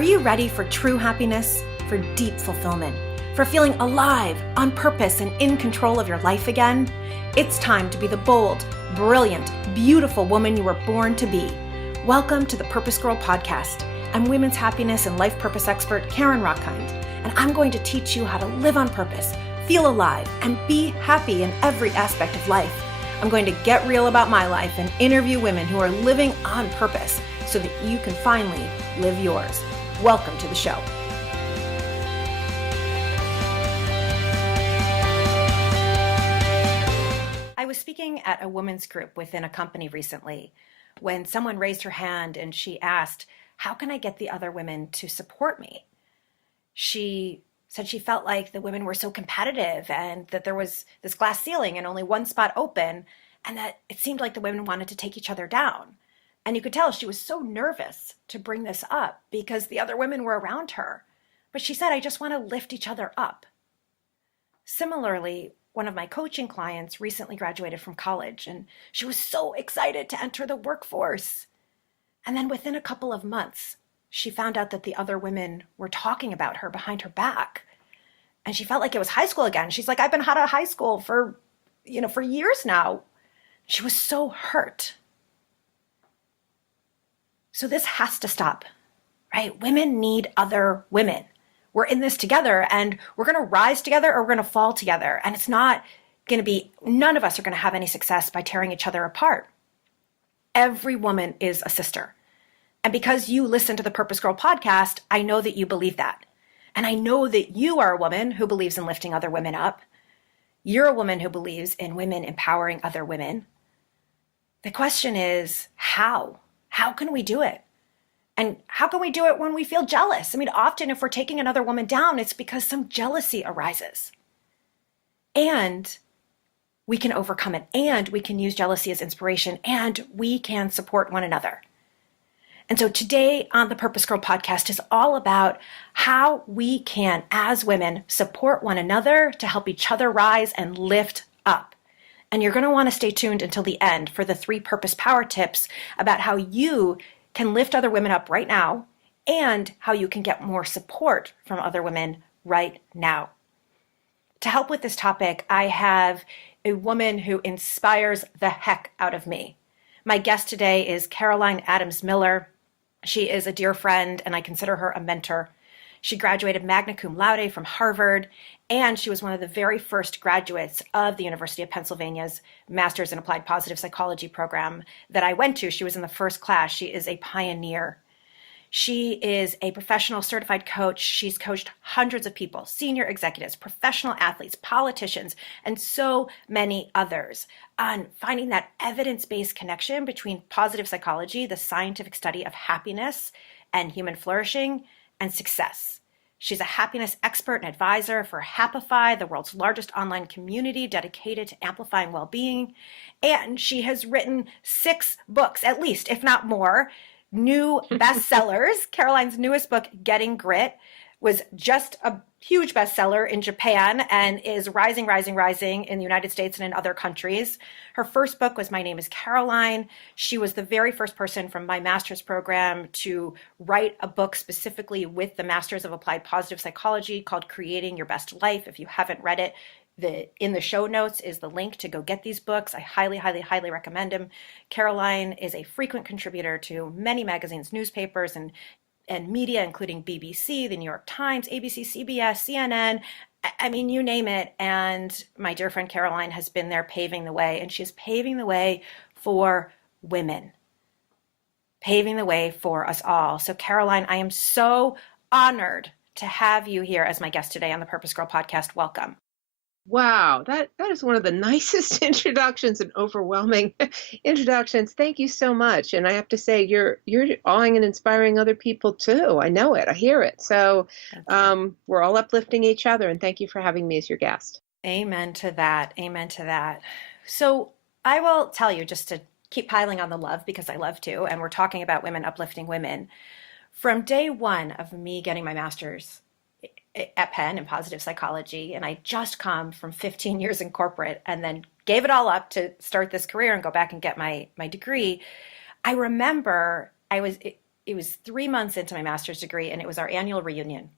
Are you ready for true happiness, for deep fulfillment, for feeling alive, on purpose, and in control of your life again? It's time to be the bold, brilliant, beautiful woman you were born to be. Welcome to the PurposeGirl podcast. I'm women's happiness and life purpose expert Karen Rockkind, and I'm going to teach you how to live on purpose, feel alive, and be happy in every aspect of life. I'm going to get real about my life and interview women who are living on purpose so that you can finally live yours. Welcome to the show. I was speaking at a women's group within a company recently when someone raised her hand and she asked, how can I get the other women to support me? She said she felt like the women were so competitive and that there was this glass ceiling and only one spot open, and that it seemed like the women wanted to take each other down. And you could tell she was so nervous to bring this up because the other women were around her. But she said, I just want to lift each other up. Similarly, one of my coaching clients recently graduated from college, and she was so excited to enter the workforce. And then within a couple of months, she found out that the other women were talking about her behind her back. And she felt like it was high school again. She's like, I've been out of high school for years now. She was so hurt. So this has to stop, right? Women need other women. We're in this together, and we're going to rise together or we're going to fall together. And it's not going to be, none of us are going to have any success by tearing each other apart. Every woman is a sister. And because you listen to the PurposeGirl podcast, I know that you believe that. And I know that you are a woman who believes in lifting other women up. You're a woman who believes in women empowering other women. The question is, how? How can we do it? And how can we do it when we feel jealous? I mean, often if we're taking another woman down, it's because some jealousy arises. And we can overcome it, and we can use jealousy as inspiration, and we can support one another. And so today on the PurposeGirl podcast is all about how we can, as women, support one another to help each other rise and lift up. And you're going to want to stay tuned until the end for the 3 purpose power tips about how you can lift other women up right now and how you can get more support from other women right now. To help with this topic, I have a woman who inspires the heck out of me. My guest today is Caroline Adams Miller. She is a dear friend, and I consider her a mentor. She graduated magna cum laude from Harvard, and she was one of the very first graduates of the University of Pennsylvania's Master's in Applied Positive Psychology program that I went to. She was in the first class. She is a pioneer. She is a professional certified coach. She's coached hundreds of people, senior executives, professional athletes, politicians, and so many others on finding that evidence-based connection between positive psychology, the scientific study of happiness and human flourishing, and success. She's a happiness expert and advisor for Happify, the world's largest online community dedicated to amplifying well-being. And she has written 6 books, at least, if not more, new bestsellers. Caroline's newest book, Getting Grit, was just a huge bestseller in Japan and is rising in the United States and in other countries. Her first book was My Name is Caroline. She was the very first person from my master's program to write a book specifically with the Masters of Applied Positive Psychology called Creating Your Best Life. If you haven't read it, in the show notes is the link to go get these books. I highly recommend them. Caroline is a frequent contributor to many magazines, newspapers, and media, including BBC, the New York Times, ABC, CBS, CNN, I mean, you name it. And my dear friend Caroline has been there paving the way, and she's paving the way for women, paving the way for us all. So Caroline, I am so honored to have you here as my guest today on the PurposeGirl podcast. Welcome. Wow, that is one of the nicest introductions and overwhelming introductions. Thank you so much. And I have to say, you're awing and inspiring other people too. I know it. I hear it. So we're all uplifting each other. And thank you for having me as your guest. Amen to that. Amen to that. So I will tell you, just to keep piling on the love, because I love to, and we're talking about women uplifting women. From day one of me getting my master's at Penn in positive psychology, and I just come from 15 years in corporate and then gave it all up to start this career and go back and get my degree. I remember it was 3 months into my master's degree, and it was our annual reunion.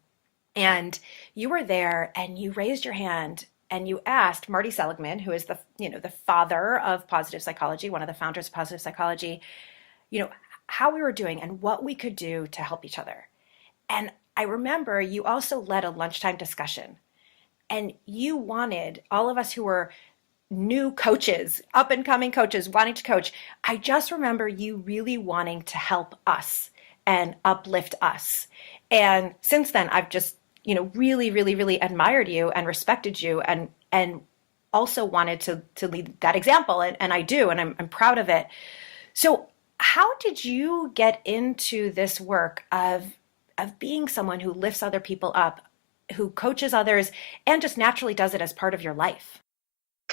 And you were there and you raised your hand and you asked Marty Seligman, who is the father of positive psychology, one of the founders of positive psychology, you know, how we were doing and what we could do to help each other. And I remember you also led a lunchtime discussion, and you wanted all of us who were new coaches, up and coming coaches wanting to coach. I just remember you really wanting to help us and uplift us. And since then, I've just, really, really, really admired you and respected you, and also wanted to lead that example. And I do, and I'm proud of it. So how did you get into this work of being someone who lifts other people up, who coaches others, and just naturally does it as part of your life?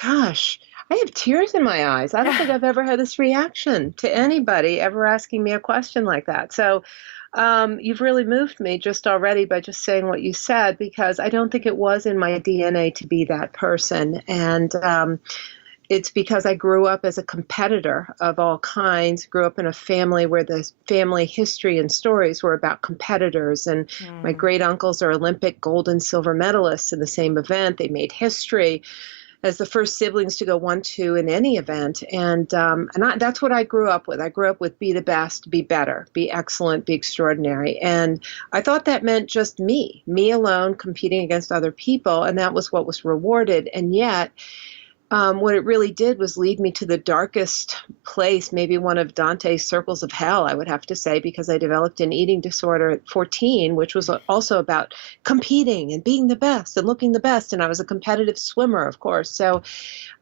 Gosh, I have tears in my eyes. I don't think I've ever had this reaction to anybody ever asking me a question like that. So you've really moved me just already by just saying what you said, because I don't think it was in my DNA to be that person. And it's because I grew up as a competitor of all kinds, grew up in a family where the family history and stories were about competitors. And my great uncles are Olympic gold and silver medalists in the same event. They made history as the first siblings to go 1-2 in any event. And that's what I grew up with. I grew up with be the best, be better, be excellent, be extraordinary. And I thought that meant just me alone competing against other people. And that was what was rewarded. And yet, what it really did was lead me to the darkest place, maybe one of Dante's circles of hell, I would have to say, because I developed an eating disorder at 14, which was also about competing and being the best and looking the best. And I was a competitive swimmer, of course. So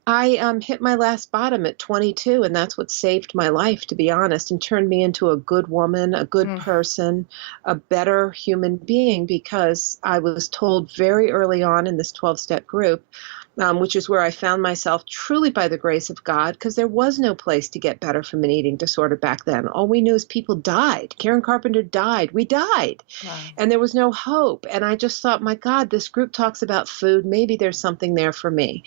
I hit my last bottom at 22, and that's what saved my life, to be honest, and turned me into a good woman, a good person, a better human being, because I was told very early on in this 12-step group, which is where I found myself truly by the grace of God, because there was no place to get better from an eating disorder back then. All we knew is people died. Karen Carpenter died. We died. Wow. And there was no hope. And I just thought, my God, this group talks about food. Maybe there's something there for me.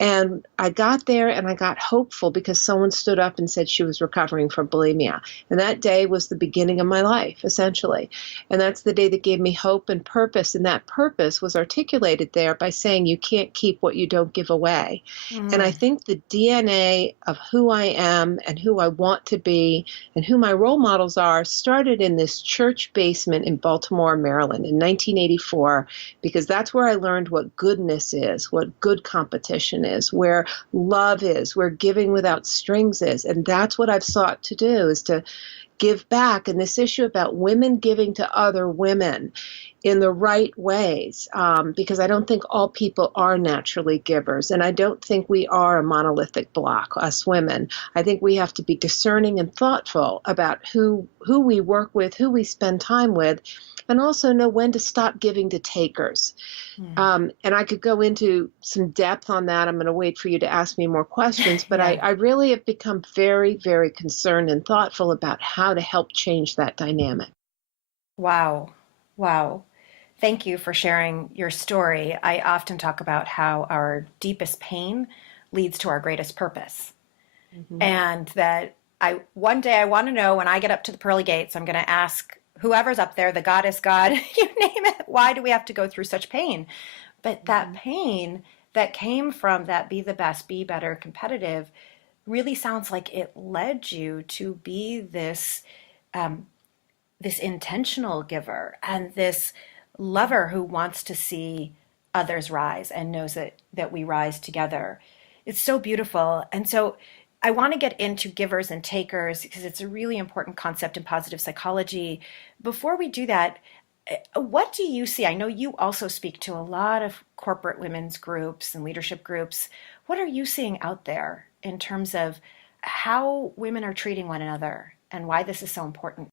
And I got there and I got hopeful because someone stood up and said she was recovering from bulimia. And that day was the beginning of my life, essentially. And that's the day that gave me hope and purpose. And that purpose was articulated there by saying you can't keep what you don't give away. And I think the DNA of who I am and who I want to be and who my role models are started in this church basement in Baltimore, Maryland in 1984, because that's where I learned what goodness is, what good competition is, where love is, where giving without strings is. And that's what I've sought to do, is to give back. And this issue about women giving to other women in the right ways, because I don't think all people are naturally givers. And I don't think we are a monolithic block, us women. I think we have to be discerning and thoughtful about who we work with, who we spend time with, and also know when to stop giving to takers. And I could go into some depth on that. I'm going to wait for you to ask me more questions, but yeah. I really have become very, very concerned and thoughtful about how to help change that dynamic. Wow. Wow. Thank you for sharing your story. I often talk about how our deepest pain leads to our greatest purpose. And that one day I want to know, when I get up to the pearly gates, I'm going to ask whoever's up there, the goddess, God, you name it, why do we have to go through such pain? But that pain that came from that be the best, be better, competitive, really sounds like it led you to be this intentional giver and this lover who wants to see others rise and knows that we rise together. It's so beautiful. And so I want to get into givers and takers because it's a really important concept in positive psychology. Before we do that, what do you see? I know you also speak to a lot of corporate women's groups and leadership groups. What are you seeing out there in terms of how women are treating one another and why this is so important?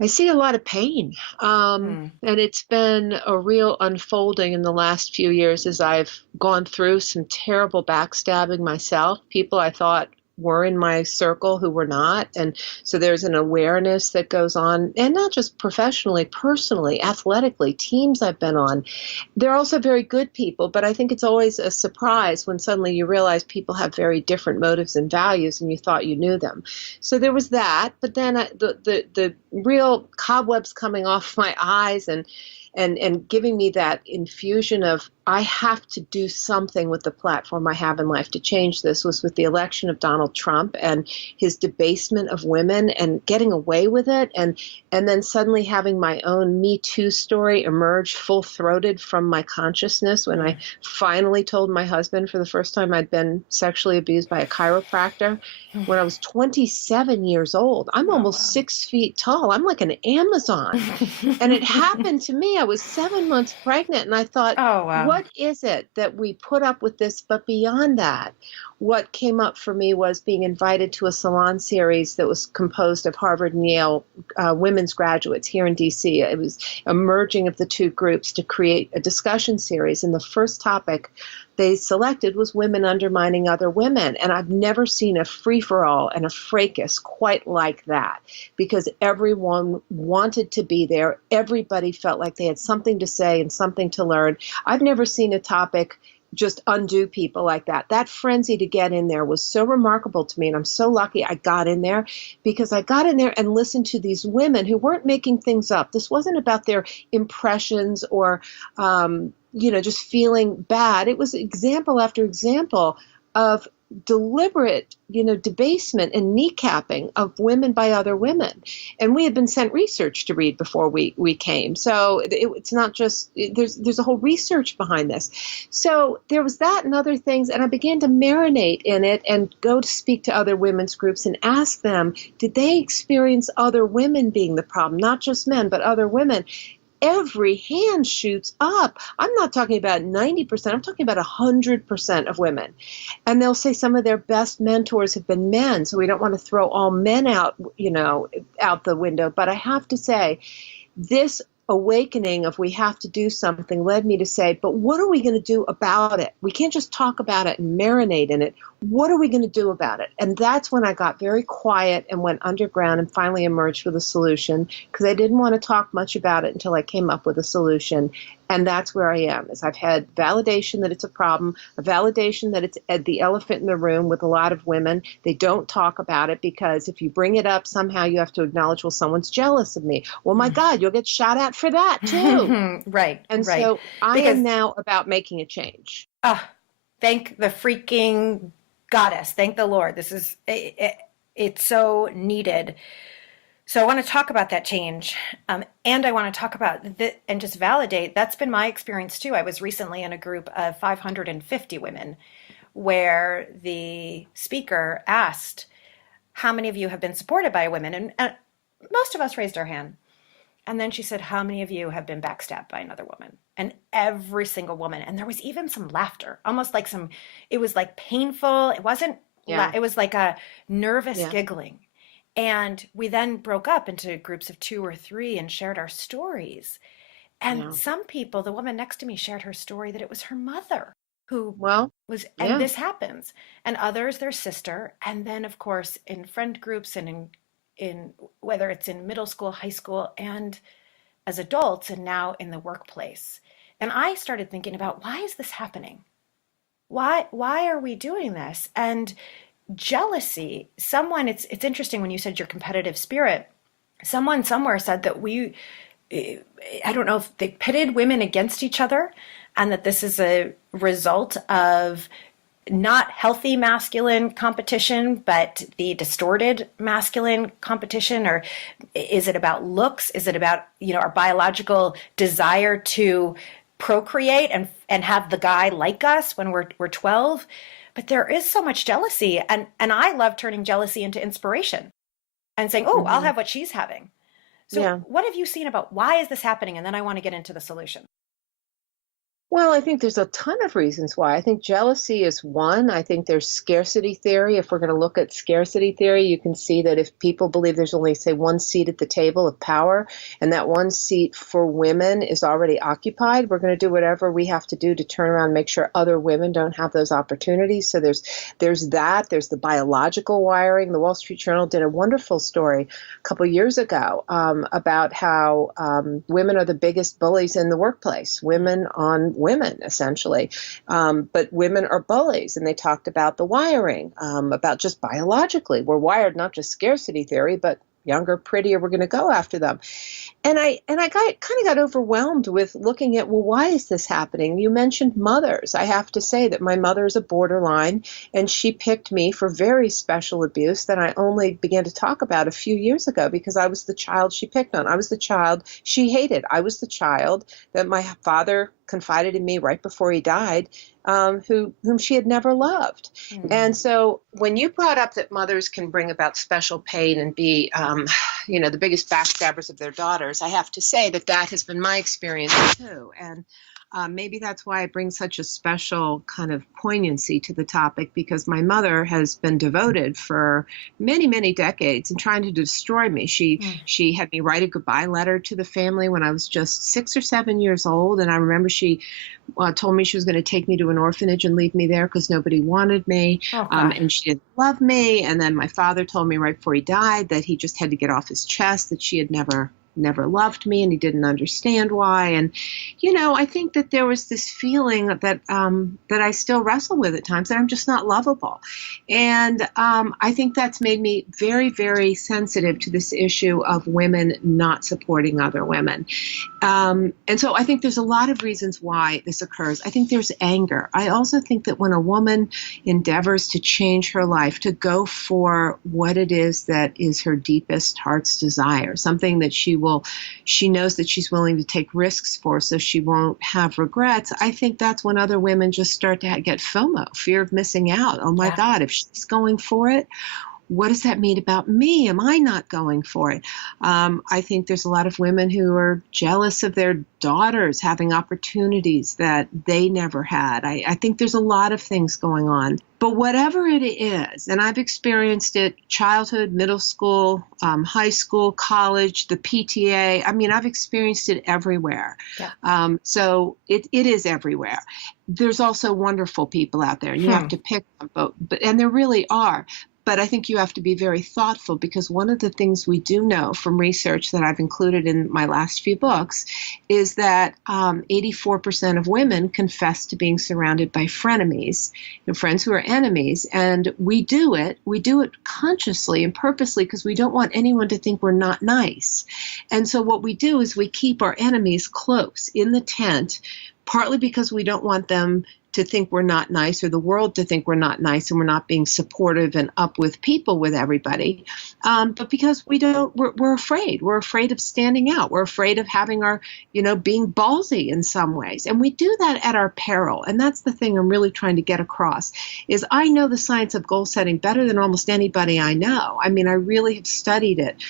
I see a lot of pain, and it's been a real unfolding in the last few years as I've gone through some terrible backstabbing myself, people I thought were in my circle who were not. And so there's an awareness that goes on, and not just professionally, personally, athletically, teams I've been on. They're also very good people, but I think it's always a surprise when suddenly you realize people have very different motives and values and you thought you knew them. So there was that, but then the real cobwebs coming off my eyes and giving me that infusion of, I have to do something with the platform I have in life to change this, was with the election of Donald Trump and his debasement of women and getting away with it. And then suddenly having my own Me Too story emerge full-throated from my consciousness when I finally told my husband for the first time I'd been sexually abused by a chiropractor when I was 27 years old. I'm almost 6 feet tall. I'm like an Amazon. And it happened to me. I was 7 months pregnant, and I thought, Oh, wow. what is it that we put up with this? But beyond that, what came up for me was being invited to a salon series that was composed of Harvard and Yale women's graduates here in DC. It was a merging of the two groups to create a discussion series. And the first topic they selected was women undermining other women. And I've never seen a free-for-all and a fracas quite like that, because everyone wanted to be there. Everybody felt like they had something to say and something to learn. I've never seen a topic just undo people like that. That frenzy to get in there was so remarkable to me. And I'm so lucky I got in there, because I got in there and listened to these women who weren't making things up. This wasn't about their impressions or, just feeling bad. It was example after example of deliberate, debasement and kneecapping of women by other women. And we had been sent research to read before we came. So it's not just, there's a whole research behind this. So there was that and other things. And I began to marinate in it and go to speak to other women's groups and ask them, did they experience other women being the problem? Not just men, but other women. Every hand shoots up. I'm not talking about 90%. I'm talking about 100% of women. And they'll say some of their best mentors have been men. So we don't want to throw all men out, out the window. But I have to say, this awakening of we have to do something led me to say, but what are we going to do about it? We can't just talk about it and marinate in it. What are we going to do about it? And that's when I got very quiet and went underground and finally emerged with a solution, because I didn't want to talk much about it until I came up with a solution. And that's where I am, is I've had validation that it's a problem, a validation that it's the elephant in the room with a lot of women. They don't talk about it because if you bring it up, somehow you have to acknowledge, well, someone's jealous of me. Well, my God, you'll get shot at for that too. Right. And right. so I am now about making a change. Thank the freaking goddess. Thank the Lord. This is, it's so needed. So I want to talk about that change. And I want to talk about and just validate, that's been my experience too. I was recently in a group of 550 women where the speaker asked, how many of you have been supported by women? And most of us raised our hand. And then she said, how many of you have been backstabbed by another woman? And every single woman. And there was even some laughter, almost like it was like painful. It wasn't, it was like a nervous giggling. And we then broke up into groups of 2 or 3 and shared our stories. And some people, the woman next to me shared her story that it was her mother who was, and this happens. And others, their sister. And then, of course, in friend groups and in whether it's in middle school, high school, and as adults, and now in the workplace. And I started thinking about, why is this happening? Why are we doing this? And jealousy, it's interesting when you said your competitive spirit, someone somewhere said that I don't know if they pitted women against each other, and that this is a result of not healthy masculine competition, but the distorted masculine competition? Or is it about looks? Is it about, our biological desire to procreate and have the guy like us when we're 12? But there is so much jealousy. And I love turning jealousy into inspiration and saying, oh, I'll have what she's having. So what have you seen about why is this happening? And then I want to get into the solution. Well, I think there's a ton of reasons why. I think jealousy is one. I think there's scarcity theory. If we're going to look at scarcity theory, you can see that if people believe there's only, say, one seat at the table of power, and that one seat for women is already occupied, we're going to do whatever we have to do to turn around and make sure other women don't have those opportunities. So there's that. There's the biological wiring. The Wall Street Journal did a wonderful story a couple years ago about how women are the biggest bullies in the workplace. Women on women, essentially. But women are bullies, and they talked about the wiring, about just biologically. We're wired not just scarcity theory, but younger, prettier, we're going to go after them. And I got overwhelmed with looking at, well, why is this happening? You mentioned mothers. I have to say that my mother is a borderline, and she picked me for very special abuse that I only began to talk about a few years ago because I was the child she picked on. I was the child she hated. I was the child that my father confided in me right before he died, whom she had never loved. Mm-hmm. And so when you brought up that mothers can bring about special pain and be, the biggest backstabbers of their daughters, I have to say that has been my experience too. And maybe that's why I bring such a special kind of poignancy to the topic, because my mother has been devoted for many, many decades in trying to destroy me. She had me write a goodbye letter to the family when I was just 6 or 7 years old. And I remember she told me she was going to take me to an orphanage and leave me there because nobody wanted me. Oh, and she didn't love me. And then my father told me right before he died that he just had to get off his chest that she had never loved me, and he didn't understand why. And, I think that there was this feeling that I still wrestle with at times, that I'm just not lovable. And I think that's made me very, very sensitive to this issue of women not supporting other women. And so I think there's a lot of reasons why this occurs. I think there's anger. I also think that when a woman endeavors to change her life, to go for what it is that is her deepest heart's desire, something that she knows that she's willing to take risks for so she won't have regrets, I think that's when other women just start to get FOMO, fear of missing out. Oh my God, if she's going for it, what does that mean about me? Am I not going for it? I think there's a lot of women who are jealous of their daughters having opportunities that they never had. I think there's a lot of things going on. But whatever it is, and I've experienced it, childhood, middle school, high school, college, the PTA, I've experienced it everywhere. Yeah. So it is everywhere. There's also wonderful people out there, and you have to pick them, and there really are. But I think you have to be very thoughtful, because one of the things we do know from research that I've included in my last few books is that 84% of women confess to being surrounded by frenemies, friends who are enemies. And we do it consciously and purposely because we don't want anyone to think we're not nice. And so what we do is we keep our enemies close in the tent, partly because we don't want them to think we're not nice, or the world to think we're not nice and we're not being supportive and up with people with everybody. But because we're afraid. We're afraid of standing out. We're afraid of having our, being ballsy in some ways. And we do that at our peril. And that's the thing I'm really trying to get across, is I know the science of goal setting better than almost anybody I know. I really have studied it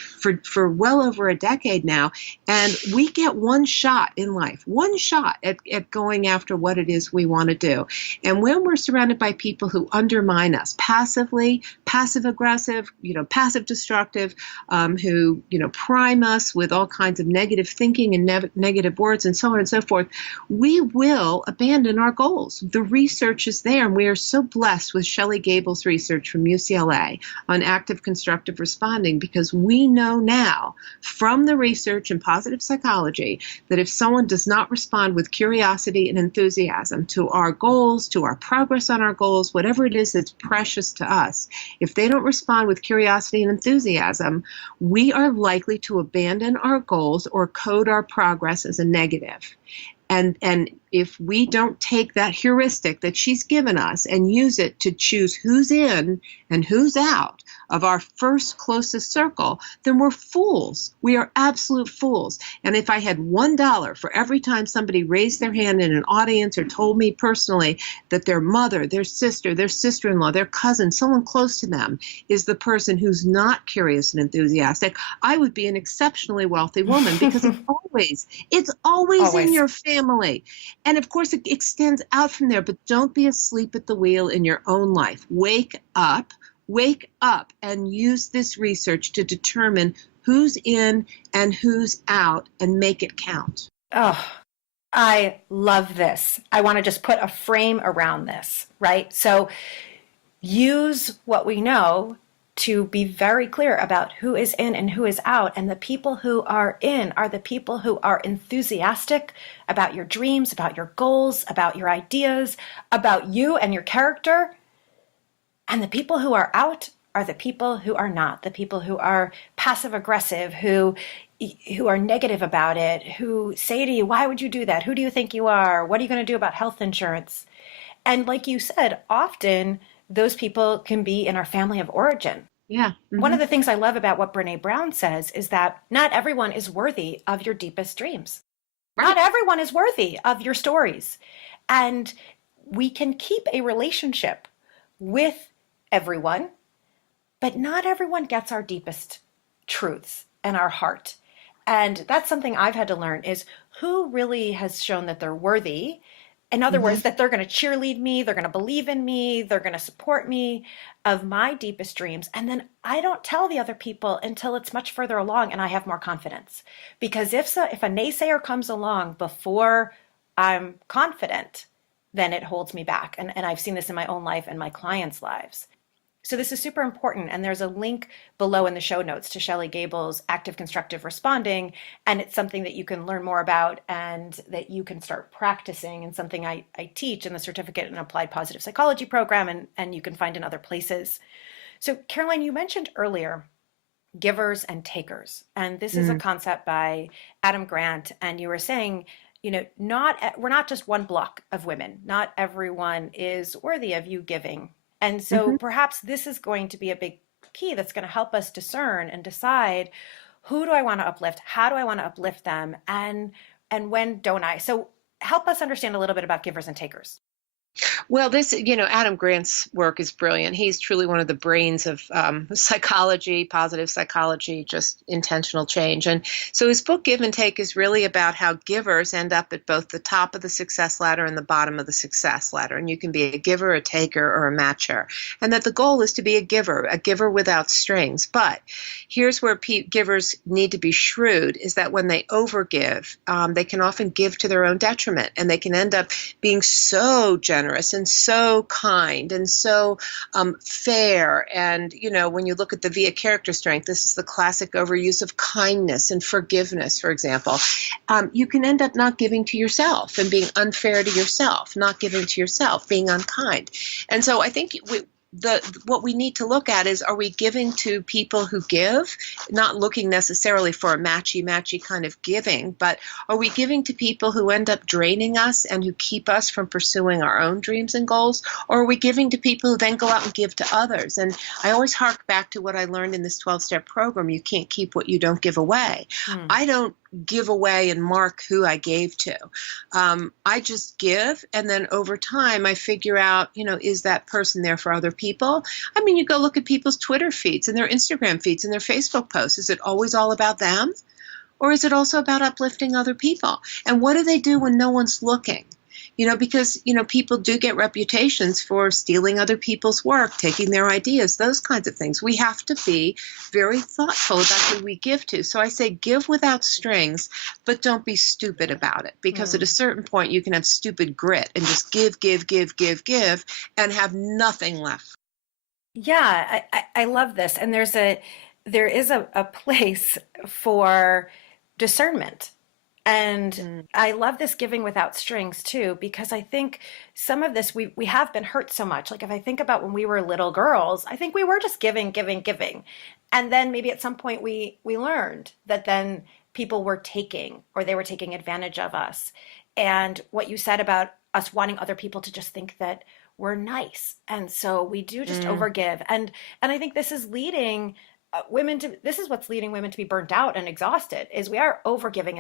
for well over a decade now. And we get one shot in life, one shot at going after what it is we want to do. And when we're surrounded by people who undermine us passively, passive aggressive, passive destructive, who, prime us with all kinds of negative thinking and negative words and so on and so forth, we will abandon our goals. The research is there, and we are so blessed with Shelley Gable's research from UCLA on active constructive responding, because we know now from the research in positive psychology that if someone does not respond with curiosity and enthusiasm to our goals, to our progress on our goals, whatever it is that's precious to us, if they don't respond with curiosity and enthusiasm, we are likely to abandon our goals or code our progress as a negative. And if we don't take that heuristic that she's given us and use it to choose who's in and who's out of our first closest circle, then we're fools. We are absolute fools. And if I had $1 for every time somebody raised their hand in an audience or told me personally that their mother, their sister, their sister-in-law, their cousin, someone close to them is the person who's not curious and enthusiastic, I would be an exceptionally wealthy woman, because it's always in your family. And of course, it extends out from there, but don't be asleep at the wheel in your own life. Wake up and use this research to determine who's in and who's out and make it count. Oh, I love this. I want to just put a frame around this, right? So use what we know to be very clear about who is in and who is out. And the people who are in are the people who are enthusiastic about your dreams, about your goals, about your ideas, about you and your character. And the people who are out are the people who are not, the people who are passive aggressive, who are negative about it, who say to you, why would you do that? Who do you think you are? What are you going to do about health insurance? And like you said, often those people can be in our family of origin. Yeah. Mm-hmm. One of the things I love about what Brene Brown says is that not everyone is worthy of your deepest dreams. Right. Not everyone is worthy of your stories. And we can keep a relationship with everyone, but not everyone gets our deepest truths and our heart. And that's something I've had to learn is who really has shown that they're worthy. In other words, that they're going to cheerlead me, they're going to believe in me, they're going to support me of my deepest dreams. And then I don't tell the other people until it's much further along and I have more confidence. Because if a naysayer comes along before I'm confident, then it holds me back. And I've seen this in my own life and my clients' lives. So this is super important. And there's a link below in the show notes to Shelley Gable's Active Constructive Responding. And it's something that you can learn more about and that you can start practicing, and something I teach in the Certificate in Applied Positive Psychology program, and you can find in other places. So Caroline, you mentioned earlier givers and takers. And this is a concept by Adam Grant. And you were saying, we're not just one block of women. Not everyone is worthy of you giving. And so perhaps this is going to be a big key that's going to help us discern and decide, who do I want to uplift? How do I want to uplift them? And when don't I? So help us understand a little bit about givers and takers. Well, Adam Grant's work is brilliant. He's truly one of the brains of psychology, positive psychology, just intentional change. And so his book, Give and Take, is really about how givers end up at both the top of the success ladder and the bottom of the success ladder. And you can be a giver, a taker, or a matcher. And that the goal is to be a giver without strings. But here's where givers need to be shrewd, is that when they overgive, they can often give to their own detriment. And they can end up being so generous and so kind and so fair. And, when you look at the VIA character strength, this is the classic overuse of kindness and forgiveness, for example. You can end up not giving to yourself and being unfair to yourself, not giving to yourself, being unkind. And so I think what we need to look at is, are we giving to people who give, not looking necessarily for a matchy kind of giving, but are we giving to people who end up draining us and who keep us from pursuing our own dreams and goals? Or are we giving to people who then go out and give to others? And I always hark back to what I learned in this 12-step program. You can't keep what you don't give away. I don't give away and mark who I gave to. I just give, and then over time I figure out, is that person there for other people? I mean, you go look at people's Twitter feeds and their Instagram feeds and their Facebook posts. Is it always all about them? Or is it also about uplifting other people? And what do they do when no one's looking? Because, people do get reputations for stealing other people's work, taking their ideas, those kinds of things. We have to be very thoughtful about who we give to. So I say give without strings, but don't be stupid about it. Because at a certain point, you can have stupid grit and just give, and have nothing left. Yeah, I love this. And there is a place for discernment. And I love this giving without strings too, because I think some of this, we have been hurt so much. Like if I think about when we were little girls, I think we were just giving. And then maybe at some point we learned that then people were taking, or they were taking advantage of us. And what you said about us wanting other people to just think that we're nice. And so we do just overgive. And I think this is leading this is what's leading women to be burnt out and exhausted, is we are overgiving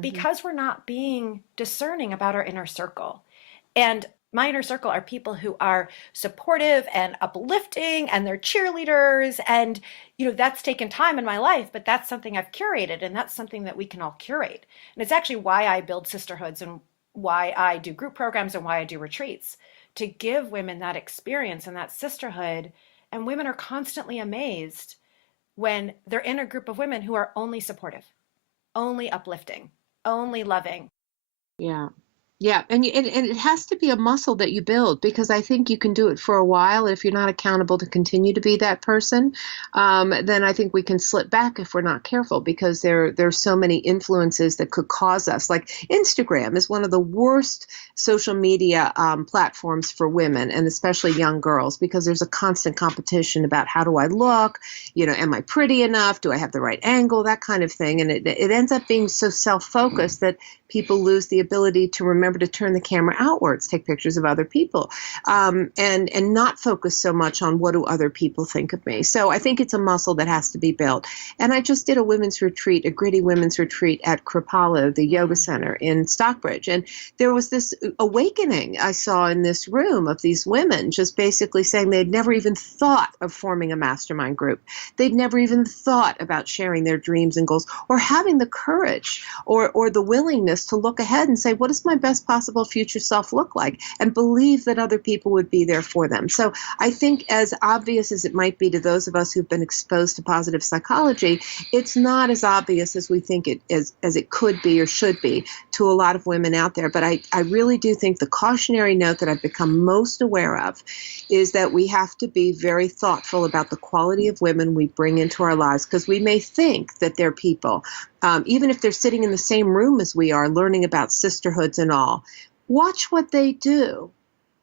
because we're not being discerning about our inner circle. And My inner circle are people who are supportive and uplifting and they're cheerleaders. And, that's taken time in my life, but that's something I've curated and that's something that we can all curate. And it's actually why I build sisterhoods and why I do group programs and why I do retreats to give women that experience and that sisterhood. And women are constantly amazed when they're in a group of women who are only supportive, only uplifting, only loving. Yeah. Yeah, and it has to be a muscle that you build, because I think you can do it for a while. If you're not accountable to continue to be that person, then I think we can slip back if we're not careful, because there's so many influences that could cause us. Like Instagram is one of the worst social media platforms for women, and especially young girls, because there's a constant competition about how do I look, am I pretty enough? Do I have the right angle? That kind of thing. And it ends up being so self-focused that people lose the ability to remember to turn the camera outwards, take pictures of other people, and not focus so much on what do other people think of me. So I think it's a muscle that has to be built. And I just did a women's retreat, a gritty women's retreat at Kripalu, the yoga center in Stockbridge. And there was this awakening I saw in this room of these women just basically saying they'd never even thought of forming a mastermind group. They'd never even thought about sharing their dreams and goals, or having the courage or the willingness to look ahead and say, what does my best possible future self look like? And believe that other people would be there for them. So I think, as obvious as it might be to those of us who've been exposed to positive psychology, it's not as obvious as we think it is, as it could be or should be to a lot of women out there. But I really do think the cautionary note that I've become most aware of is that we have to be very thoughtful about the quality of women we bring into our lives, because we may think that they're people, even if they're sitting in the same room as we are, learning about sisterhoods and all. Watch what they do,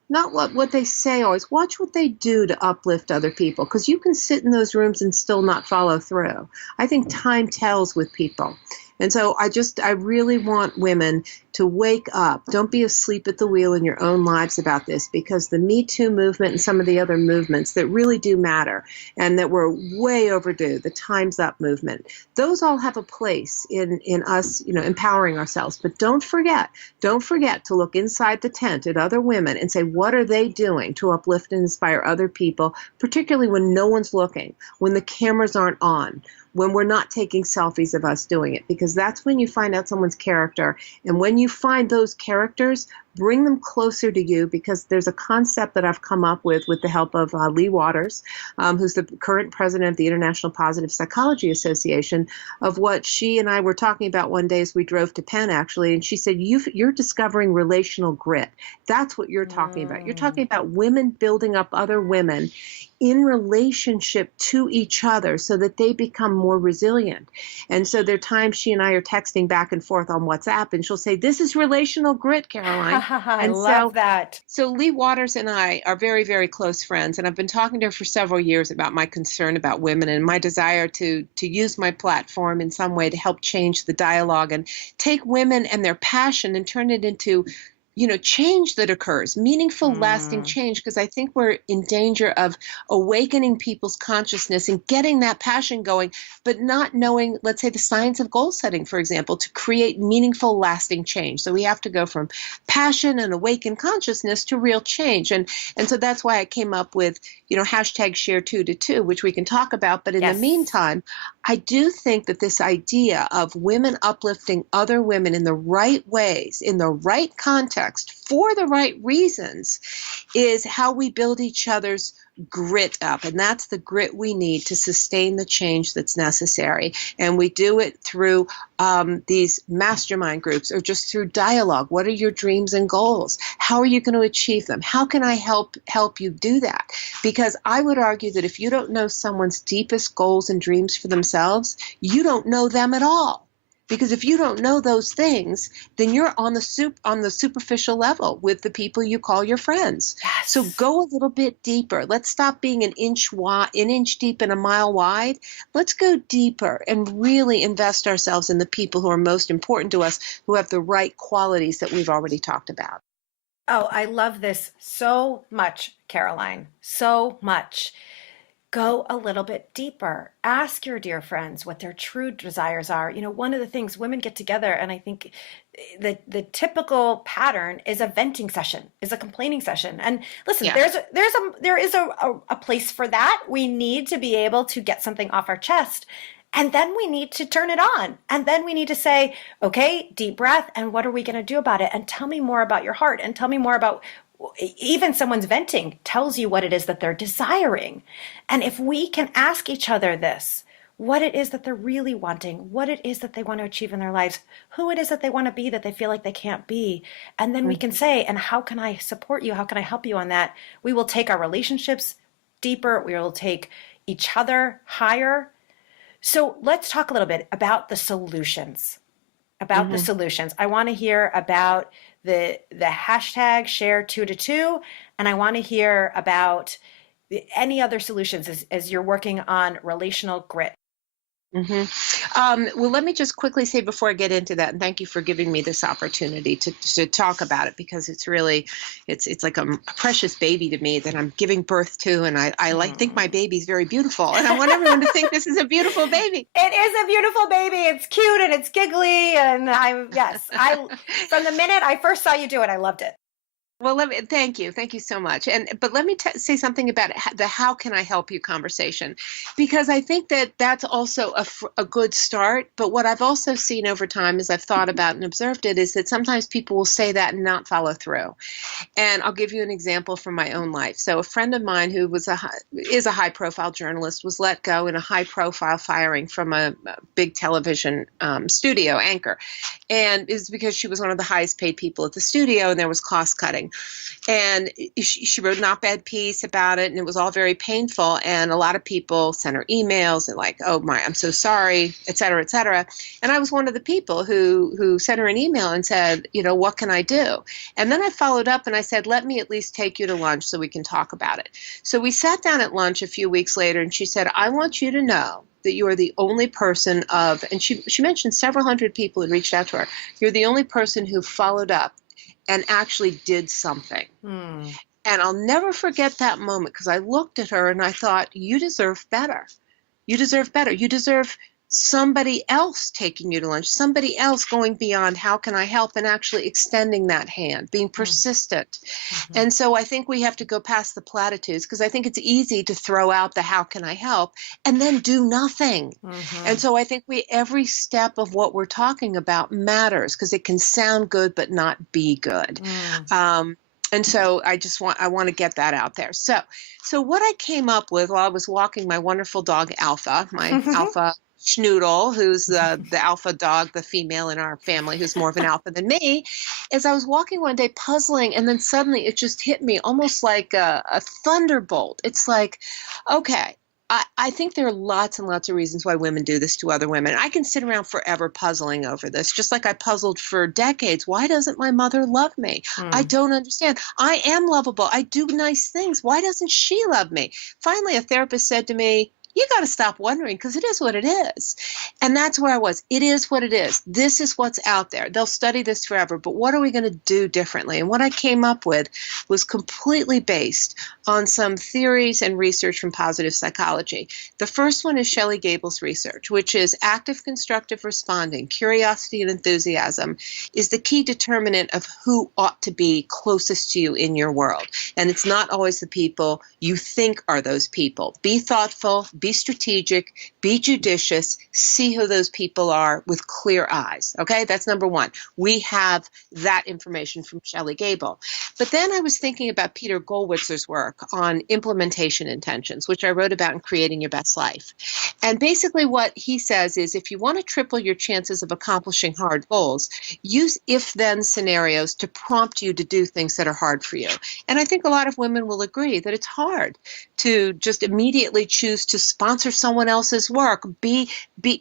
not what they say always. Watch what they do to uplift other people, because you can sit in those rooms and still not follow through. I think time tells with people. And so I really want women to wake up. Don't be asleep at the wheel in your own lives about this, because the Me Too movement and some of the other movements that really do matter and that were way overdue, the Time's Up movement, those all have a place in us, empowering ourselves. But don't forget to look inside the tent at other women and say, what are they doing to uplift and inspire other people, particularly when no one's looking, when the cameras aren't on, when we're not taking selfies of us doing it, because that's when you find out someone's character. And when you find those characters, bring them closer to you, because there's a concept that I've come up with the help of Lee Waters, who's the current president of the International Positive Psychology Association, of what she and I were talking about one day as we drove to Penn, actually. And she said, you're discovering relational grit. That's what you're talking about. You're talking about women building up other women in relationship to each other so that they become more resilient. And so there are times she and I are texting back and forth on WhatsApp, and she'll say, this is relational grit, Caroline. I love that. So Lee Waters and I are very, very close friends, and I've been talking to her for several years about my concern about women and my desire to use my platform in some way to help change the dialogue and take women and their passion and turn it into change that occurs, meaningful, lasting change, because I think we're in danger of awakening people's consciousness and getting that passion going, but not knowing, let's say, the science of goal setting, for example, to create meaningful, lasting change. So we have to go from passion and awakened consciousness to real change. And so that's why I came up with, hashtag share 2 to 2, which we can talk about. But in the meantime, I do think that this idea of women uplifting other women in the right ways, in the right context, for the right reasons, is how we build each other's grit up. And that's the grit we need to sustain the change that's necessary. And we do it through these mastermind groups, or just through dialogue. What are your dreams and goals? How are you going to achieve them? How can I help you do that? Because I would argue that if you don't know someone's deepest goals and dreams for themselves, you don't know them at all. Because if you don't know those things, then you're on the superficial level with the people you call your friends. Yes. So go a little bit deeper. Let's stop being an inch deep and a mile wide. Let's go deeper and really invest ourselves in the people who are most important to us, who have the right qualities that we've already talked about. Oh, I love this so much, Caroline, so much. Go a little bit deeper. Ask your dear friends what their true desires are. One of the things women get together, and I think the typical pattern is a venting session, is a complaining session. And listen, Yeah. there is a place for that. We need to be able to get something off our chest. And then we need to turn it on. And then we need to say, okay, deep breath. And what are we going to do about it? And tell me more about your heart. And tell me more about, even someone's venting tells you what it is that they're desiring. And if we can ask each other this, what it is that they're really wanting, what it is that they want to achieve in their lives, who it is that they want to be that they feel like they can't be. And then we can say, and how can I support you? How can I help you on that? We will take our relationships deeper. We will take each other higher. So let's talk a little bit about the solutions. The solutions. I want to hear about the hashtag share 2 to 2, and I want to hear about any other solutions as you're working on relational grit. Well, let me just quickly say before I get into that, and thank you for giving me this opportunity to talk about it, because it's really, it's like a precious baby to me that I'm giving birth to, and I think my baby's very beautiful, and I want everyone to think this is a beautiful baby. It is a beautiful baby. It's cute and it's giggly, and from the minute I first saw you do it, I loved it. Well, thank you so much. But let me say something about the "how can I help you" conversation, because I think that that's also a good start. But what I've also seen over time, as I've thought about and observed it, is that sometimes people will say that and not follow through. And I'll give you an example from my own life. So a friend of mine who is a high-profile journalist was let go in a high-profile firing from a big television studio anchor, and it's because she was one of the highest-paid people at the studio, and there was cost cutting. And she wrote an op-ed piece about it, and it was all very painful. And a lot of people sent her emails and like, "Oh my, I'm so sorry," et cetera, et cetera. And I was one of the people who sent her an email and said, "What can I do?" And then I followed up and I said, "Let me at least take you to lunch so we can talk about it." So we sat down at lunch a few weeks later, and she said, "I want you to know that you are the only person and she mentioned several hundred people had reached out to her. You're the only person who followed up and actually did something." And I'll never forget that moment, because I looked at her and I thought, you deserve better. You deserve better. You deserve somebody else taking you to lunch, somebody else going beyond "how can I help" and actually extending that hand, being persistent. And so I think we have to go past the platitudes, because I think it's easy to throw out the "how can I help" and then do nothing. And so I think every step of what we're talking about matters, because it can sound good but not be good. And so I want to get that out there. So what I came up with while I was walking my wonderful dog Alpha, my Alpha Schnoodle, who's the alpha dog, the female in our family who's more of an alpha than me, is I was walking one day puzzling, and then suddenly it just hit me almost like a thunderbolt. It's like, okay, I think there are lots and lots of reasons why women do this to other women. I can sit around forever puzzling over this, just like I puzzled for decades. Why doesn't my mother love me? I don't understand. I am lovable. I do nice things. Why doesn't she love me? Finally, a therapist said to me, "You got to stop wondering, because it is what it is." And that's where I was. It is what it is. This is what's out there. They'll study this forever, but what are we going to do differently? And what I came up with was completely based on some theories and research from positive psychology. The first one is Shelley Gable's research, which is active constructive responding, curiosity and enthusiasm is the key determinant of who ought to be closest to you in your world. And it's not always the people you think are those people. Be thoughtful, be strategic, be judicious, see who those people are with clear eyes. Okay, that's number one. We have that information from Shelley Gable. But then I was thinking about Peter Gollwitzer's work on implementation intentions, which I wrote about in Creating Your Best Life. And basically what he says is, if you want to triple your chances of accomplishing hard goals, use if-then scenarios to prompt you to do things that are hard for you. And I think a lot of women will agree that it's hard to just immediately choose to sponsor someone else's work,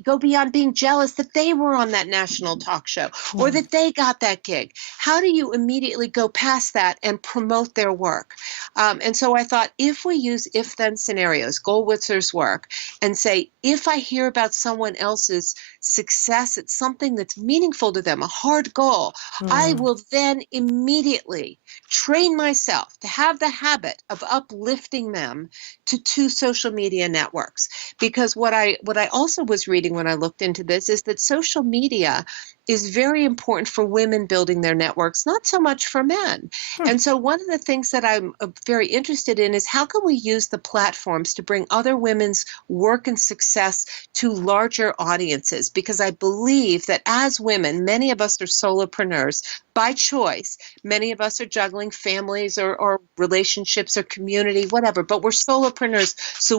go beyond being jealous that they were on that national talk show or that they got that gig? How do you immediately go past that and promote their work? And so I thought, if we use if-then scenarios, Goldwitzer's work, and say, if I hear about someone else's success at something that's meaningful to them, a hard goal, I will then immediately train myself to have the habit of uplifting them to two social media networks. Because what I also was reading when I looked into this is that social media is very important for women building their networks, not so much for men. And so one of the things that I'm very interested in is, how can we use the platforms to bring other women's work and success to larger audiences? Because I believe that as women, many of us are solopreneurs by choice. Many of us are juggling families or relationships or community, whatever, but we're solopreneurs so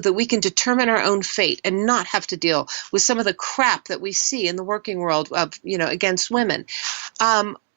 that we can determine our own fate and not have to deal with some of the crap that we see in the working world of, against women.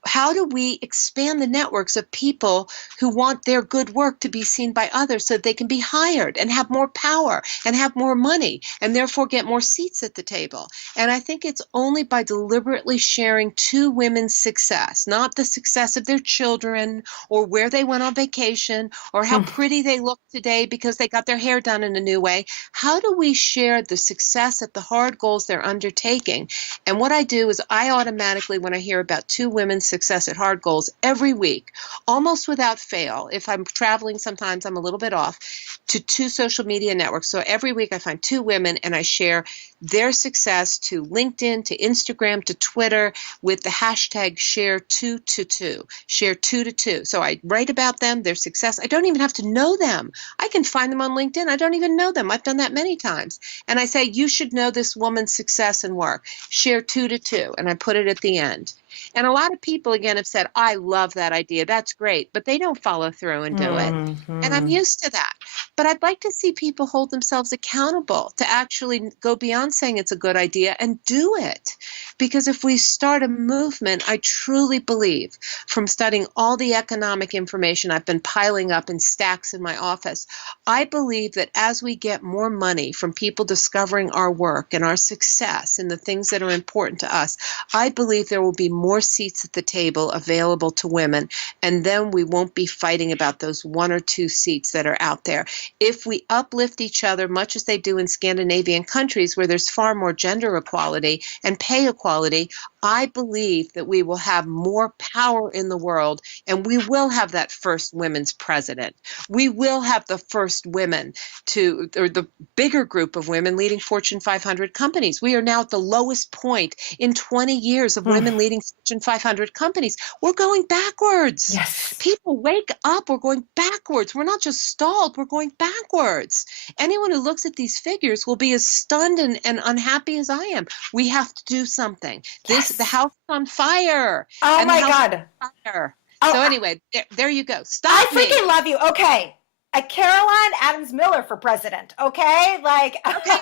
How do we expand the networks of people who want their good work to be seen by others so that they can be hired and have more power and have more money and therefore get more seats at the table? And I think it's only by deliberately sharing two women's success, not the success of their children or where they went on vacation or how pretty they look today because they got their hair done in a new way. How do we share the success at the hard goals they're undertaking? And what I do is, I automatically, when I hear about two women's success at hard goals, every week, almost without fail, if I'm traveling, sometimes I'm a little bit off, to two social media networks. So every week I find two women and I share their success to LinkedIn, to Instagram, to Twitter with the hashtag share2to2, share2to2. So I write about them, their success. I don't even have to know them. I can find them on LinkedIn. I don't even know them. I've done that many times. And I say, you should know this woman's success and work. Share2to2. And I put it at the end. And a lot of people, again, have said, I love that idea. That's great. But they don't follow through and do it. And I'm used to that. But I'd like to see people hold themselves accountable to actually go beyond saying it's a good idea and do it. Because if we start a movement, I truly believe, from studying all the economic information I've been piling up in stacks in my office, I believe that as we get more money from people discovering our work and our success and the things that are important to us, I believe there will be more seats at the table available to women, and then we won't be fighting about those one or two seats that are out there. If we uplift each other, much as they do in Scandinavian countries where there's far more gender equality and pay equality, I believe that we will have more power in the world, and we will have that first women's president. We will have the first women or the bigger group of women leading Fortune 500 companies. We are now at the lowest point in 20 years of women leading Fortune 500 companies. We're going backwards. Yes. People, wake up. We're going backwards. We're not just stalled. We're going backwards. Anyone who looks at these figures will be as stunned and unhappy as I am. We have to do something. Yes. The house is on fire. Oh my God. Fire. Oh, so anyway, there you go. I Stop me. freaking love you. Okay. A Caroline Adams Miller for president. Okay. Like, okay.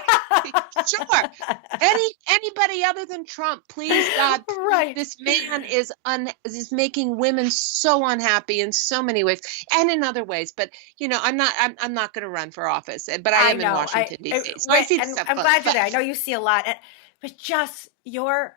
Sure. Anybody other than Trump, please, God. Right. This man is making women so unhappy in so many ways and in other ways. But I'm not going to run for office. But I am in Washington D.C. So I see the stuff. I'm glad you're there. I know you see a lot, but just your.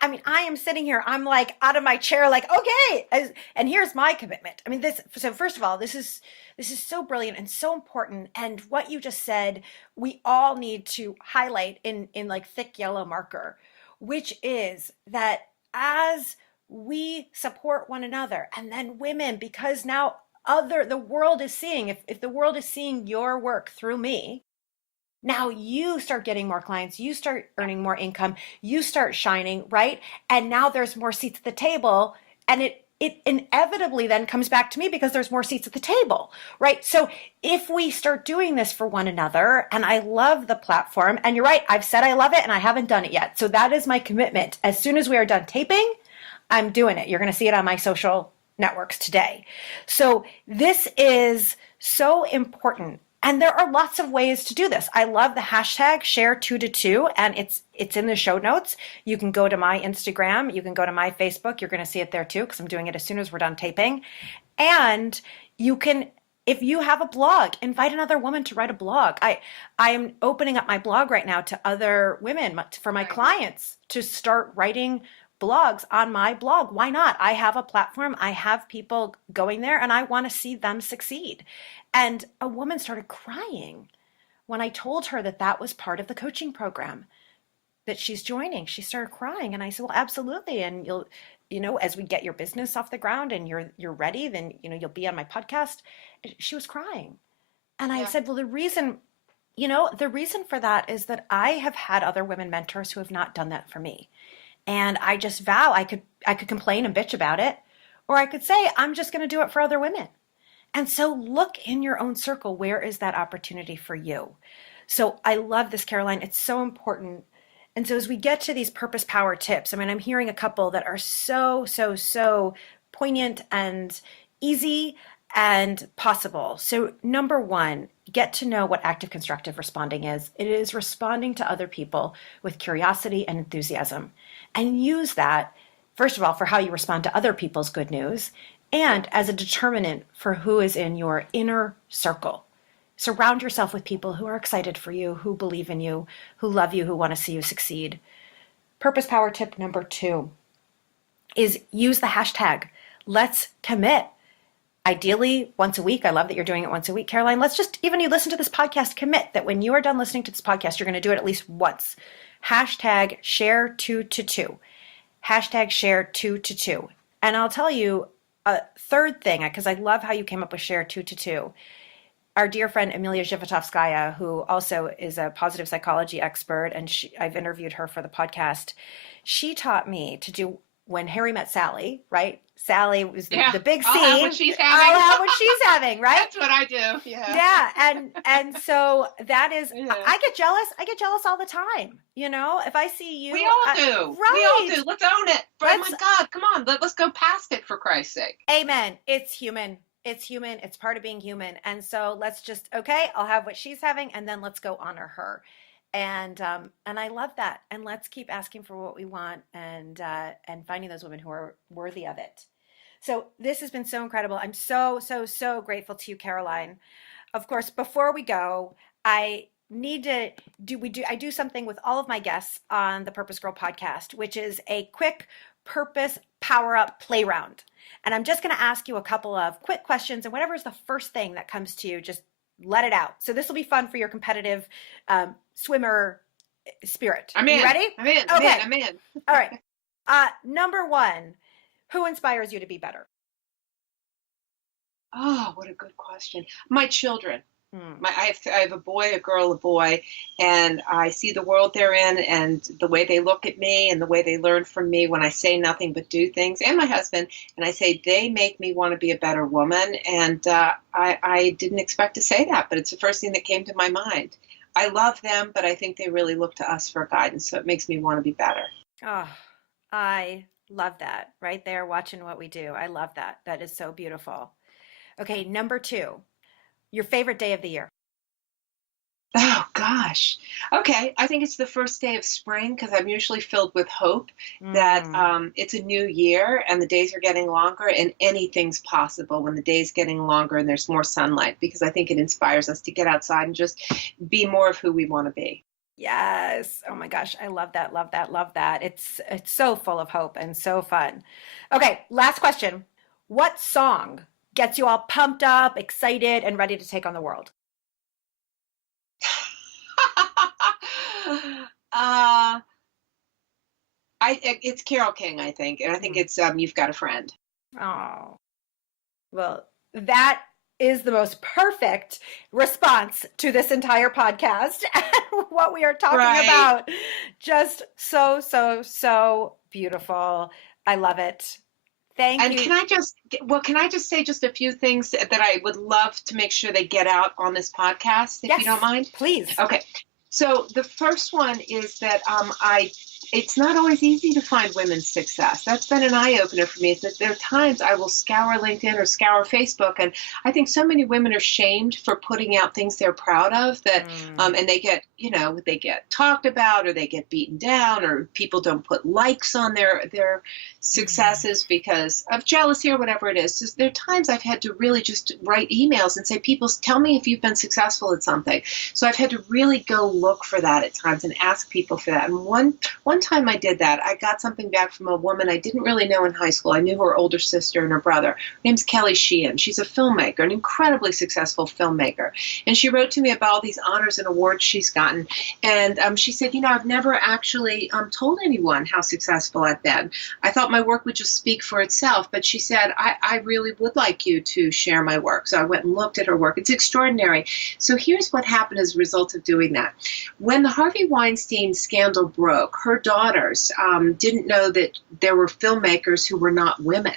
I mean, I am sitting here, I'm like out of my chair, like, okay. And here's my commitment. I mean, so first of all, this is so brilliant and so important. And what you just said, we all need to highlight in like thick yellow marker, which is that as we support one another, and then women, because now the world is seeing, if the world is seeing your work through me, now you start getting more clients, you start earning more income, you start shining, right? And now there's more seats at the table, and it inevitably then comes back to me because there's more seats at the table, right? So if we start doing this for one another, and I love the platform, and you're right, I've said I love it and I haven't done it yet. So that is my commitment. As soon as we are done taping, I'm doing it. You're going to see it on my social networks today. So this is so important. And there are lots of ways to do this. I love the hashtag share2to2, and it's in the show notes. You can go to my Instagram. You can go to my Facebook. You're going to see it there too, because I'm doing it as soon as we're done taping. And you can If you have a blog, invite another woman to write a blog. I am opening up my blog right now to other women, for my clients to start writing blogs on my blog. Why not? I have a platform. I have people going there and I want to see them succeed. And a woman started crying when I told her that that was part of the coaching program that she's joining. She started crying and I said, well, absolutely. And you'll, as we get your business off the ground and you're ready, then, you'll be on my podcast. She was crying. And I said, well, the reason for that is that I have had other women mentors who have not done that for me. And I just vow I could complain and bitch about it, or I could say, I'm just going to do it for other women. And so look in your own circle. Where is that opportunity for you? So I love this, Caroline. It's so important. And so as we get to these purpose power tips, I'm hearing a couple that are so, so, so poignant and easy and possible. So number one, get to know what active constructive responding is. It is responding to other people with curiosity and enthusiasm. And use that, first of all, for how you respond to other people's good news, and as a determinant for who is in your inner circle. Surround yourself with people who are excited for you, who believe in you, who love you, who want to see you succeed. Purpose power tip number 2 is use the hashtag Let's Commit. Ideally, once a week. I love that you're doing it once a week, Caroline. Let's just, even you listen to this podcast, commit that when you are done listening to this podcast, you're going to do it at least once. Hashtag share 2 to 2. Hashtag share 2 to 2. And I'll tell you a third thing, because I love how you came up with share 2 to 2. Our dear friend Emilia Zhivatovskaya, who also is a positive psychology expert, and I've interviewed her for the podcast. She taught me to do when Harry met Sally, right? Sally was the big scene. I'll have what she's having. I'll have what she's having, right? That's what I do. Yeah. Yeah, and so that is. Yeah. I get jealous. I get jealous all the time. If I see you, we all do. Right? We all do. Let's own it. Oh my God, come on. Let's go past it for Christ's sake. Amen. It's human. It's human. It's part of being human. And so let's just, okay, I'll have what she's having, and then let's go honor her. And I love that. And let's keep asking for what we want and finding those women who are worthy of it. So this has been so incredible. I'm so, so, so grateful to you, Caroline. Of course, before we go, I need to do something with all of my guests on the Purpose Girl podcast, which is a quick purpose power up play round. And I'm just going to ask you a couple of quick questions, and whatever is the first thing that comes to you, just let it out. So this will be fun for your competitive swimmer spirit. I'm in. You ready? I'm in. Okay. I'm in. All right. Number 1, who inspires you to be better? Oh, what a good question. My children. I have a boy, a girl, a boy, and I see the world they're in and the way they look at me and the way they learn from me when I say nothing but do things, and my husband, and I say they make me want to be a better woman, and I didn't expect to say that, but it's the first thing that came to my mind. I love them, but I think they really look to us for guidance, so it makes me want to be better. Oh, I love that. Right there, watching what we do. I love that. That is so beautiful. Okay, number 2. Your favorite day of the year? Oh, gosh. Okay. I think it's the first day of spring because I'm usually filled with hope that it's a new year and the days are getting longer and anything's possible when the day's getting longer and there's more sunlight, because I think it inspires us to get outside and just be more of who we want to be. Yes. Oh my gosh. I love that. Love that. Love that. It's so full of hope and so fun. Okay. Last question. What song gets you all pumped up, excited, and ready to take on the world? It's Carole King, I think. And I think it's You've Got a Friend. Oh, well, that is the most perfect response to this entire podcast and what we are talking about. Just so, so, so beautiful. I love it. Thank you. And can I just say just a few things that I would love to make sure they get out on this podcast, if you don't mind? Please. Okay. So the first one is that I it's not always easy to find women's success. That's been an eye-opener for me, is that there are times I will scour LinkedIn or scour Facebook, and I think so many women are shamed for putting out things they're proud of, that and they get, they get talked about, or they get beaten down, or people don't put likes on their successes because of jealousy or whatever it is. So there are times I've had to really just write emails and say, people, tell me if you've been successful at something. So I've had to really go look for that at times and ask people for that. And one time I did that, I got something back from a woman I didn't really know in high school. I knew her older sister and her brother. Her name's Kelly Sheehan. She's a filmmaker, an incredibly successful filmmaker. And she wrote to me about all these honors and awards she's gotten. And she said, I've never actually told anyone how successful I've been. I thought my work would just speak for itself. But she said, I really would like you to share my work. So I went and looked at her work. It's extraordinary. So here's what happened as a result of doing that. When the Harvey Weinstein scandal broke, her daughters didn't know that there were filmmakers who were not women.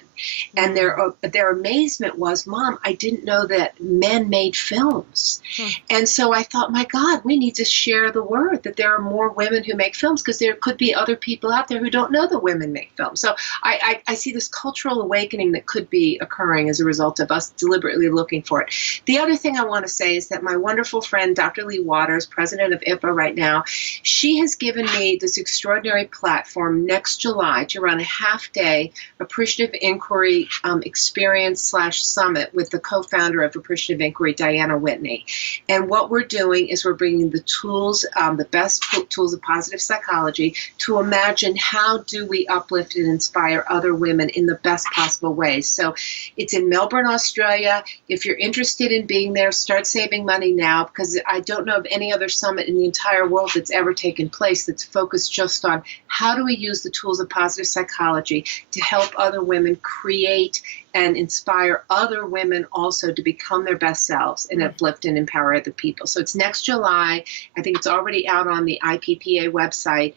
And their amazement was, Mom, I didn't know that men made films. And so I thought, my God, we need to share the word that there are more women who make films, because there could be other people out there who don't know that women make films. So I see this cultural awakening that could be occurring as a result of us deliberately looking for it. The other thing I want to say is that my wonderful friend, Dr. Lee Waters, president of IPA right now, she has given me this extraordinary platform next July to run a half-day appreciative inquiry experience/summit with the co-founder of Appreciative Inquiry, Diana Whitney. And what we're doing is we're bringing the tools, the best tools of positive psychology, to imagine how do we uplift and inspire other women in the best possible ways. So it's in Melbourne, Australia. If you're interested in being there, start saving money now, because I don't know of any other summit in the entire world that's ever taken place that's focused just on how do we use the tools of positive psychology to help other women create and inspire other women also to become their best selves and uplift and empower other people. So it's next July. I think it's already out on the IPPA website.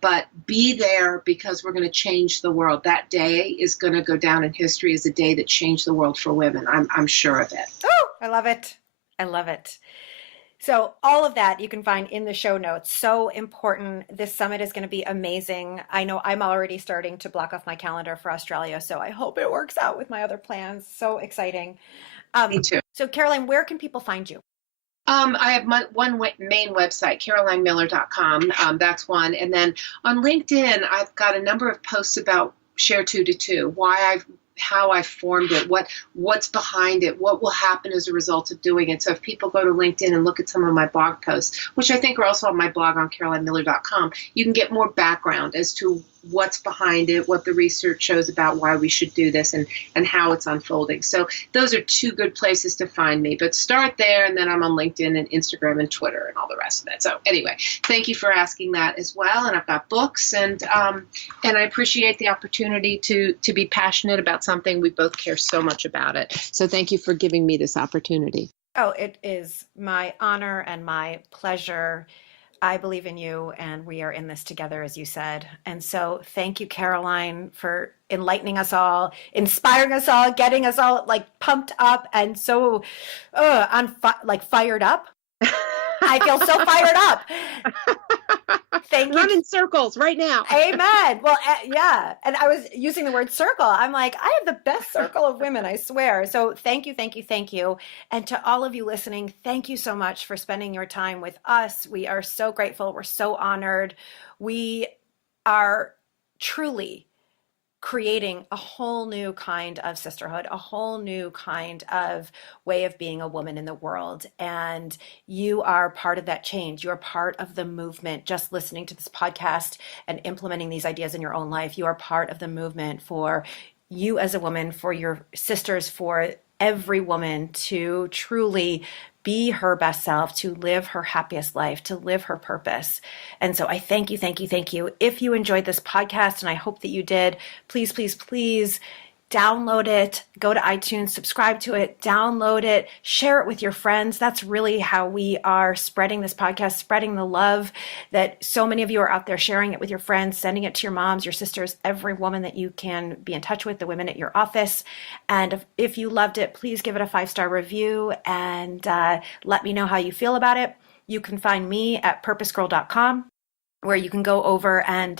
But be there, because we're going to change the world. That day is going to go down in history as a day that changed the world for women. I'm sure of it. Oh, I love it. I love it. So all of that you can find in the show notes. So important. This summit is going to be amazing. I know I'm already starting to block off my calendar for Australia, so I hope it works out with my other plans. So exciting. Me too. So Caroline, where can people find you? I have my main website, carolinemiller.com. That's one. And then on LinkedIn, I've got a number of posts about Share 2 to 2, how I formed it, what's behind it, what will happen as a result of doing it. So if people go to LinkedIn and look at some of my blog posts, which I think are also on my blog on carolinemiller.com, you can get more background as to what's behind it, what the research shows about why we should do this, and how it's unfolding. So those are two good places to find me. But start there, and then I'm on LinkedIn and Instagram and Twitter and all the rest of it. So anyway, thank you for asking that as well. And I've got books, and I appreciate the opportunity to be passionate about something. We both care so much about it. So thank you for giving me this opportunity. Oh, it is my honor and my pleasure. I believe in you, and we are in this together, as you said. And so thank you, Caroline, for enlightening us all, inspiring us all, getting us all like pumped up and so fired up. I feel so fired up. Thank you. Run in circles right now. Amen. Well, yeah. And I was using the word circle. I'm like, I have the best circle of women, I swear. So thank you, thank you, thank you. And to all of you listening, thank you so much for spending your time with us. We are so grateful. We're so honored. We are truly creating a whole new kind of sisterhood, a whole new kind of way of being a woman in the world. And you are part of that change. You are part of the movement. Just listening to this podcast and implementing these ideas in your own life, you are part of the movement for you as a woman, for your sisters, for every woman to truly be her best self, to live her happiest life, to live her purpose. And so I thank you, thank you, thank you. If you enjoyed this podcast, and I hope that you did, please, please, please download it, go to iTunes, subscribe to it, download it, share it with your friends. That's really how we are spreading this podcast, spreading the love that so many of you are out there, sharing it with your friends, sending it to your moms, your sisters, every woman that you can be in touch with, the women at your office. And if you loved it, please give it a 5-star review and let me know how you feel about it. You can find me at PurposeGirl.com. where you can go over and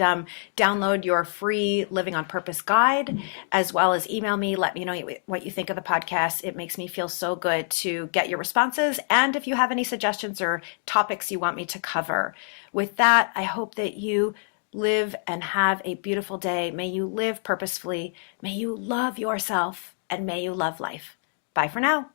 download your free Living on Purpose guide, as well as email me. Let me know what you think of the podcast. It makes me feel so good to get your responses. And if you have any suggestions or topics you want me to cover. With that, I hope that you live and have a beautiful day. May you live purposefully. May you love yourself, and may you love life. Bye for now.